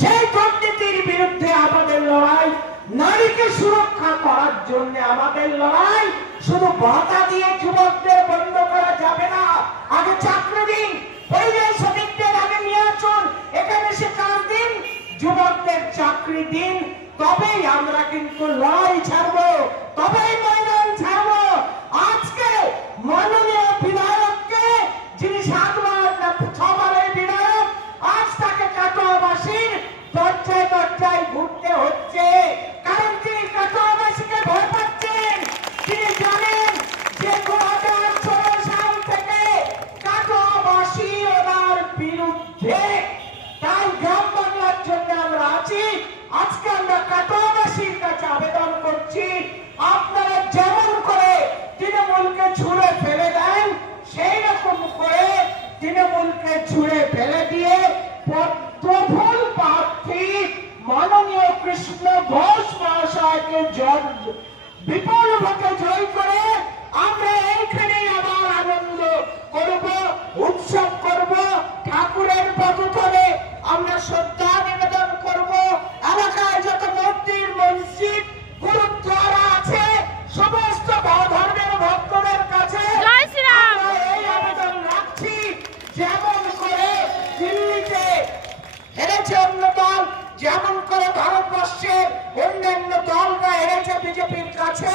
সেই দুর্নীতির বিরুদ্ধে আমাদের লড়াই, নারীকে সুরক্ষা করার জন্য আমাদের লড়াই। শুধু ভাতা দিয়ে যুবকদের বন্ধ করা যাবে না। আগে চাকরি দিন, পরিযায়ী শ্রমিকদের আগে নিয়ে আসুন, এখানে সে কাজ দিন, যুবকদের চাকরি দিন, তবেই আমরা কিন্তু লড়াই ছাড়বো, তবেই ময়দান ছাড়বো। আজকে মাননীয় বিধায়ককে, যিনি 6বারের বিধায়ক, আজ তাকে কাটোয়াবাসীর দরজায় দরজায় ঘুরতে হচ্ছে। কারণ তিনি কাটোয়াবাসীকে ভয় পাচ্ছেন। তিনি জানেন যে 2016 সাল থেকে কাটোয়াবাসী ওনার বিরুদ্ধে। তাই গ্রাম বাংলার জন্য আমরা আছি। আজকে আমরা কাটোয়াবাসীর কাছে আবেদন করছি, আপনারা যেমন করে তৃণমূলকে ছুঁড়ে ফেলে দেন, সেই রকম করে তৃণমূলকে ছুঁড়ে ফেলে দিয়ে প্রফুল প্রার্থী মাননীয় কৃষ্ণ ঘোষ মহাশয়কে বিপুল ভোটে জয় করে আমরা এইখানে আবার আনন্দ করব, উৎসব করব, ঠাকুরের পদতলে আমরা শ্রদ্ধা নিবেদন করব। এলাকায় যত মন্দির, মসজিদ, গুরুদ্বারা আছে, সমস্ত ধর্মের ভক্তদের কাছে আমরা এই আবেদন রাখছি, যেমন করে দিল্লিতে হেরেছে অন্য দল, যেমন করে ভারতবর্ষের অন্যান্য দলরা হেরেছে বিজেপির কাছে।